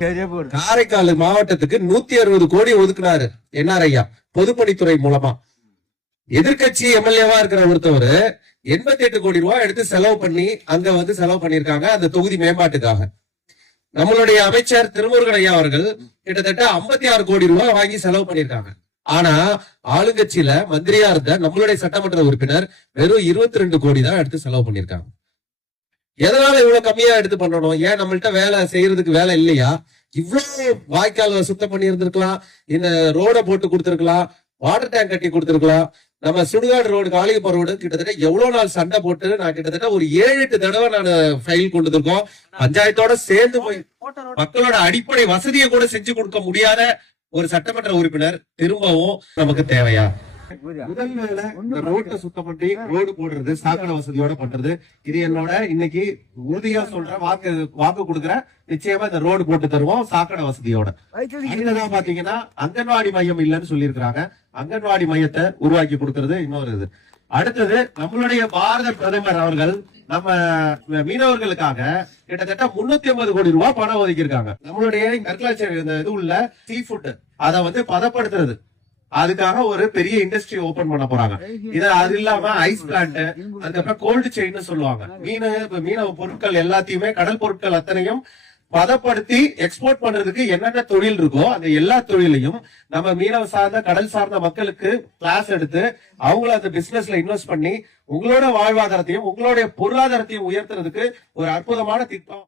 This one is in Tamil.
காரைக்கால் மாவட்டத்துக்கு 160 கோடி ஒதுக்குனாரு என்ஆர் ஐயா பொதுப்பணித்துறை மூலமா. எதிர்கட்சி எம்எல்ஏவா இருக்கிற ஒருத்தவர் 88 கோடி ரூபாய் எடுத்து செலவு பண்ணி அங்க வந்து செலவு பண்ணிருக்காங்க அந்த தொகுதி மேம்பாட்டுக்காக. நம்மளுடைய அமைச்சர் திருமுருகன் ஐயா அவர்கள் கிட்டத்தட்ட 56 கோடி ரூபாய் வாங்கி செலவு பண்ணிருக்காங்க. ஆனா ஆளுங்கட்சியில மந்திரியா இருந்த நம்மளுடைய சட்டமன்ற உறுப்பினர் வெறும் 22 கோடி தான் எடுத்து செலவு பண்ணிருக்காங்க. எதனால இவ்வளவு கம்மியா எடுத்து பண்ணணும்? ஏன் நம்மள்ட்ட வேலை செய்யறதுக்கு வேலை இல்லையா? இவ்வளவு வாய்க்கால சுத்தம் பண்ணி இருந்திருக்கலாம், இந்த ரோட போட்டு கொடுத்திருக்கலாம், வாட்டர் டேங்க் கட்டி கொடுத்திருக்கலாம். நம்ம சுடுகாடு ரோடு காளியப்ப ரோடு கிட்டத்தட்ட எவ்வளவு நாள் சண்டை போட்டு நான் கிட்டத்தட்ட ஒரு 7-8 தடவை நான் ஃபைல் கொண்டு இருக்கோம். பஞ்சாயத்தோட சேர்ந்து போய் மக்களோட அடிப்படை வசதியை கூட செஞ்சு கொடுக்க முடியாத ஒரு சட்டமன்ற உறுப்பினர் திரும்பவும் நமக்கு தேவையா? முதல் வேலை இந்த ரோட்டை சுத்தம் பண்ணி ரோடு போடுறது, சாக்கடை வசதியோட பண்றது. இது என்னோட இன்னைக்கு உறுதியா சொல்ற வாக்கு கொடுக்குற. நிச்சயமா இந்த ரோடு போட்டு தருவோம் சாக்கடை வசதியோட. அடுத்ததான் பாத்தீங்கன்னா அங்கன்வாடி மையம் இல்லைன்னு சொல்லியிருக்கிறாங்க. அங்கன்வாடி மையத்தை உருவாக்கி கொடுக்கறது இன்னொரு இது. அடுத்தது நம்மளுடைய பாரத பிரதமர் அவர்கள் நம்ம மீனவர்களுக்காக கிட்டத்தட்ட 350 கோடி ரூபாய் பணம் ஒதுக்கியிருக்காங்க. நம்மளுடைய அக்ரிகல்ச்சர் இந்த இது உள்ள சீ ஃபுட் அதை வந்து பதப்படுத்துறது, அதுக்காக ஒரு பெரிய இண்டஸ்ட்ரி ஓபன் பண்ண போறாங்க. இது அது இல்லாம ஐஸ் பிளான்ட், அதுக்கப்புறம் கோல்டு செயின் சொல்லுவாங்க. மீனவ பொருட்கள் எல்லாத்தையுமே, கடல் பொருட்கள் அத்தனையும் பதப்படுத்தி எக்ஸ்போர்ட் பண்றதுக்கு என்னென்ன தொழில் இருக்கோ அந்த எல்லா தொழிலையும் நம்ம மீனவ சார்ந்த கடல் சார்ந்த மக்களுக்கு கிளாஸ் எடுத்து அவங்கள அந்த பிசினஸ்ல இன்வெஸ்ட் பண்ணி உங்களோட வாழ்வாதாரத்தையும் உங்களுடைய பொருளாதாரத்தையும் உயர்த்துறதுக்கு ஒரு அற்புதமான திட்டம்.